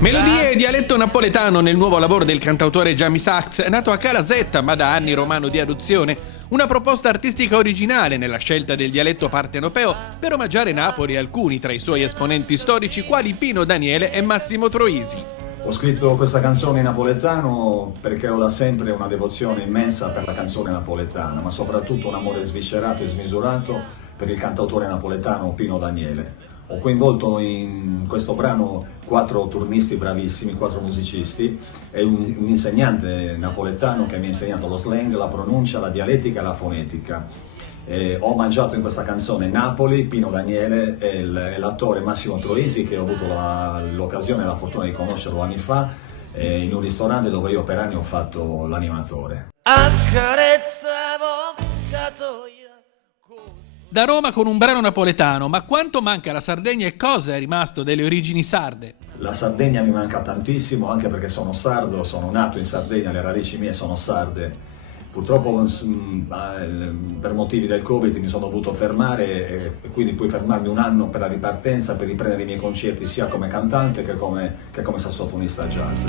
Melodie e dialetto napoletano nel nuovo lavoro del cantautore Gianni Sachs, nato a Carazetta ma da anni romano di adozione. Una proposta artistica originale nella scelta del dialetto partenopeo per omaggiare Napoli e alcuni tra i suoi esponenti storici quali Pino Daniele e Massimo Troisi. Ho scritto questa canzone in napoletano perché ho da sempre una devozione immensa per la canzone napoletana, ma soprattutto un amore sviscerato e smisurato per il cantautore napoletano Pino Daniele. Ho coinvolto in questo brano 4 turnisti bravissimi, 4 musicisti e un insegnante napoletano che mi ha insegnato lo slang, la pronuncia, la dialettica e la fonetica. Ho omaggiato in questa canzone Napoli, Pino Daniele e l'attore Massimo Troisi, che ho avuto l'occasione e la fortuna di conoscerlo anni fa in un ristorante dove io per anni ho fatto l'animatore. Da Roma con un brano napoletano, ma quanto manca la Sardegna e cosa è rimasto delle origini sarde? La Sardegna mi manca tantissimo, anche perché sono sardo, sono nato in Sardegna, le radici mie sono sarde. Purtroppo per motivi del Covid mi sono dovuto fermare e quindi puoi fermarmi un anno per la ripartenza, per riprendere i miei concerti sia come cantante che come sassofonista jazz.